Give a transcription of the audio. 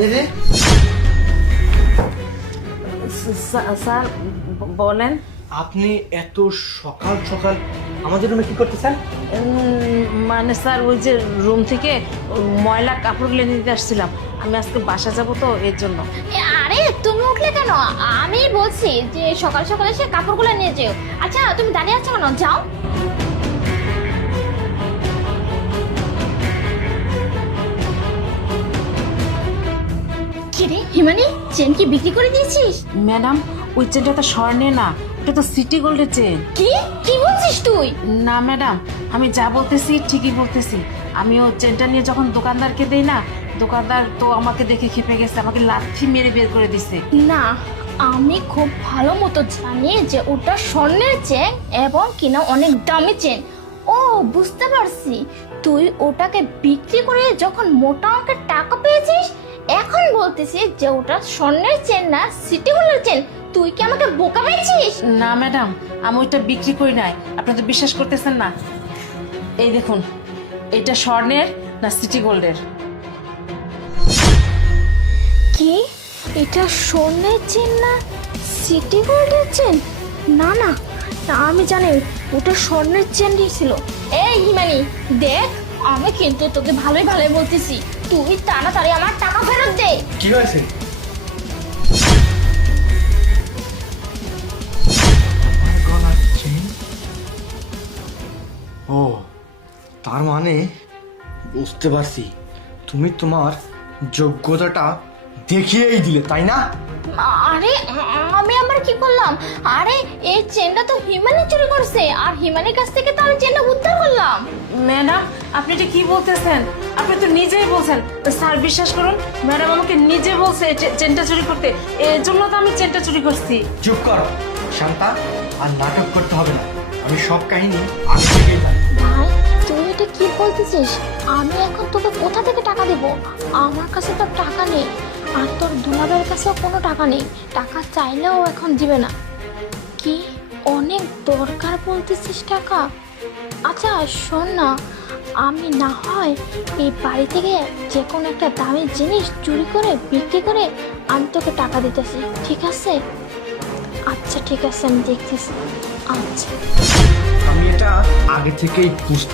রে স্যার বলেন। আপনি এত সকাল সকাল আমাদের রুমে কি করতেছেন? মানে স্যার ওই যে রুম থেকে ময়লা কাপড়গুলো নিতে আসছিলাম। আমি আজকে বাসা যাব তো এর জন্য। আরে তুমি উঠলে কেন? আমি বলছি যে সকাল সকাল এসে কাপড়গুলো নিয়ে যেও। আচ্ছা তুমি দাঁড়িয়ে আছো কেন? যাও। কি রে হিমানি, চেন কি বিক্রি করে দিয়েছিস? ম্যাডাম ওই চেনটা তো স্বর্ণের না, ওটা তো সিটি গোল্ডের চেন। কি কি বলছিস তুই? না ম্যাডাম, আমি যা বলতেছি ঠিকই বলতেছি। আমি ও চেনটা নিয়ে যখন দোকানদারকে দেই না, দোকানদার তো আমাকে দেখে খেপে গেছে, আমাকে লাথি মেরে বের করে দিছে। না, আমি খুব ভালো মতো জানি যে ওটা স্বর্ণের চেন এবং কিনা অনেক দামি চেন। ও বুঝতে পারছি, তুই ওটাকে বিক্রি করে যখন মোটা অঙ্কের টাকা পেয়েছিস, এখন বলতেছিস যে ওটা স্বর্ণের চেন না সিটি গোল্ডের চেন। তুই কি আমাকে বোকা পেয়েছিস? না ম্যাডাম, আমি ওইটা বিক্রি করি নাই। আপনি তো বিশ্বাস করতেছেন না। এই দেখুন, এটা স্বর্ণের না সিটি গোল্ডের। কি এটা স্বর্ণের চেন না সিটি গোল্ডের চেন? না না না, আমি জানি ওটা স্বর্ণের চেনই ছিল। এই হিমানি দেখ, আমি কিন্তু তোকে ভালোই ভালোই বলতেছি, তুই তাড়াতাড়ি আমার টাকা ফেরত দে। কি হয়েছে? ও তার মানে বুঝতে পারছি, তুমি তোমার যোগ্যতাটা দেখিয়েই দিলে, তাই না? আরে আমি আবার কি করলাম? আরে এই চেনটা তো হিমানি চুরি করছে, আর হিমানির কাছ থেকে তো আমি চেনটা উদ্ধার করলাম। ম্যাডাম আপনি এটা কি বলতেছেন? আপনি তো নিজেই বলছেন। স্যার বিশ্বাস করুন, ম্যাডাম আমাকে নিজে বলছে চেনটা চুরি করতে, এর জন্য তো আমি চেনটা চুরি করছি। চুপ করো শান্তা, আর নাটক করতে হবে না। আমি সব কাহিনী আগে থেকেই জানি। ভাই তুই এটা কি বলতেছিস? আমি এখন তোকে কোথা থেকে টাকা দেব? আমার কাছে তো টাকা নেই, আর তোর দুলাভাইয়ের কাছেও কোনো টাকা নেই। টাকা চাইলেও এখন দিবে না। কি অনেক দরকার বলতেছিস টাকা? আচ্ছা শোন না, আমি না হয় এই বাড়ি থেকে যে কোনো একটা দামি জিনিস চুরি করে বিক্রি করে আমি তোকে টাকা দিতেছি, ঠিক আছে? আচ্ছা ঠিক আছে, আমি দেখতেছি। আচ্ছা আমি এটা আগে থেকেই বুঝতে